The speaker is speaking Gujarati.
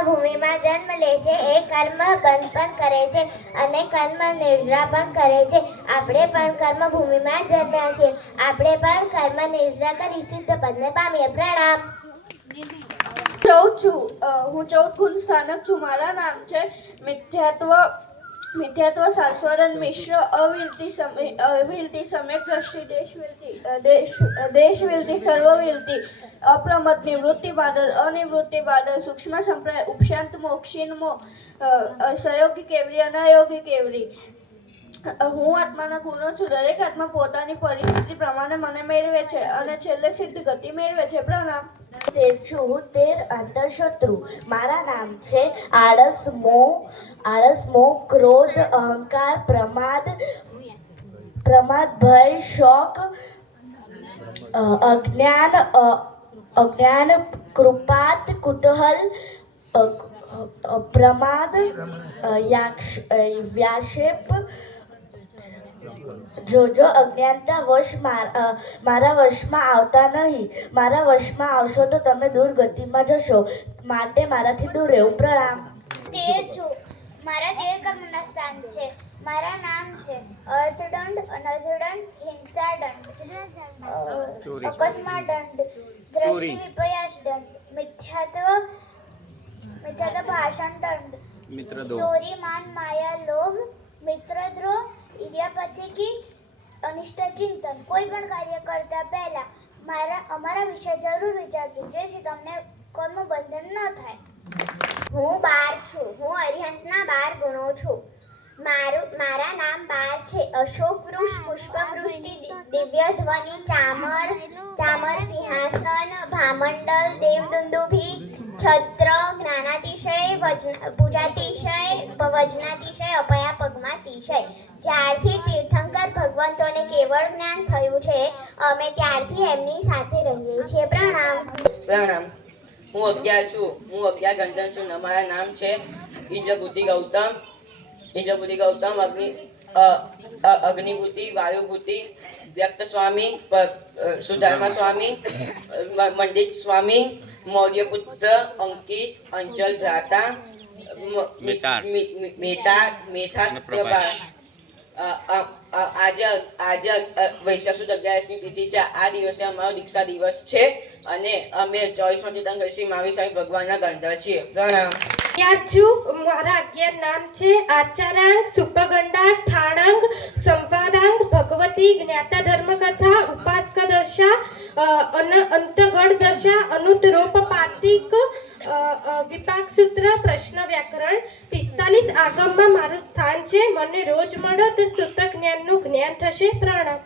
ભૂમિમાં જન્મ લે છે એ કર્મ બંધ પણ કરે છે અને કર્મ નિર્જા પણ કરે છે. આપણે પણ કર્મભૂમિમાં જન્મ્યા છીએ. આપણે પણ કર્મ નિર્જા કરી સિદ્ધ પદને પામીએ. પ્રણામ. હું 14 ગુણ સ્થાનક છું. મારા નામ છે મિથ્યાત્વ શાશ્વતન મિશ્ર અવિલતી સમ્યક દ્રષ્ટિ દેશ વિલતી સર્વ વિલતી અપ્રમદ નિવૃત્તિ બાદલ અનિવૃત્તિ બાદલ સૂક્ષ્મ સંપ્રાય ઉપશાંત મોક્ષીન સહયોગી કેવરી અનયોગી કેવરી. હું આત્માના ગુણો છું. દરેક આત્મા પોતાની પરિસ્થિતિ પ્રમાણે મને મેળવે છે અને છેલ્લે સિદ્ધ ગતિ મેળવે છે. પ્રણામ. હું 13 અંતરશત્રુ. મારા નામ છે આળસ, મોહ, ક્રોધ, અહંકાર, પ્રમાદ, ભય, શોક, અજ્ઞાન, કૃપાત, કુતૂહલ, પ્રમાદ, વ્યાક્ષેપ. જોજો અજ્ઞાનતા મારા વશમાં આવતા નહીં. મારા વશમાં આવશો તો તમે દુર્ગતિમાં જશો. માટે મારાથી દૂર રહેવું. પ્રણામ. 13 છું. મારા 13 કર્મના સ્થાન છે. મારા નામ છે અર્થદંડ, અનર્થદંડ, હિંસાદંડ, અકસ્માત દંડ, દ્રષ્ટિ વિપર્યાસ દંડ, મિથ્યાત્વ ભાષણ દંડ, ચોરી, માન, માયા, લોભ, મિત્રદ્રોહ, ઇર્યાપતિકી, અનિષ્ટ ચિંતન. કોઈ પણ કાર્ય કરતા પહેલા અમારા વિશે જરૂર વિચારજો, જેથી તમને કર્મ બંધન ન થાય. હું 12 છું. હું અરિહંતના 12 ગુણો છું. મારા નામ 12 છે. અશોક વૃક્ષ, પુષ્પ વૃષ્ટિ, દિવ્ય ધ્વનિ, ચામર, સિંહાસન, ભામંડલ, દેવદુંદુભી, છત્ર, જ્ઞાનાતિશય, પૂજાતિશય, વજનાતિશય, અપયા પગમાતિશય. જ્યારથી તીર્થંકર ભગવંતોને કેવળ જ્ઞાન થયું છે, અમે ત્યારથી એમની સાથે રહીએ છીએ. પ્રણામ. હું 11 છું. હું 11 ગંધન છું. મારા નામ છે ઇન્દ્રભૂતિ ગૌતમ, અગ્નિભૂતિ, વાયુભૂતિ, વ્યક્ત સ્વામી, સુધાર્મા સ્વામી, મંડિત સ્વામી, મૌર્યપુત્ર, અંકિત, અંચલ ભ્રાતા, આજે વૈશાખુદ 11ની તિથિ છે. આ દિવસે અમારો દીક્ષા દિવસ છે અને અમે 24માં તીર્થંકર શ્રી મહાવીર સ્વામી ભગવાનના ગંધર છીએ. પ્રણામ. મારા 11 નામ છે આચારાંગ, સુપગંડા, ઠાણાંગ, સંવાદાંગ, ભગવતી, જ્ઞાતા ધર્મકથા, ઉપાસક દશા, અંતગઢ દશા, અનુતરોપ પાતિક, વિપાક સૂત્ર, પ્રશ્ન વ્યાકરણ. 45 આગમમાં મારું સ્થાન છે. મને રોજ મળો તો સૂત્ર જ્ઞાનનું જ્ઞાન થશે. પ્રણામ.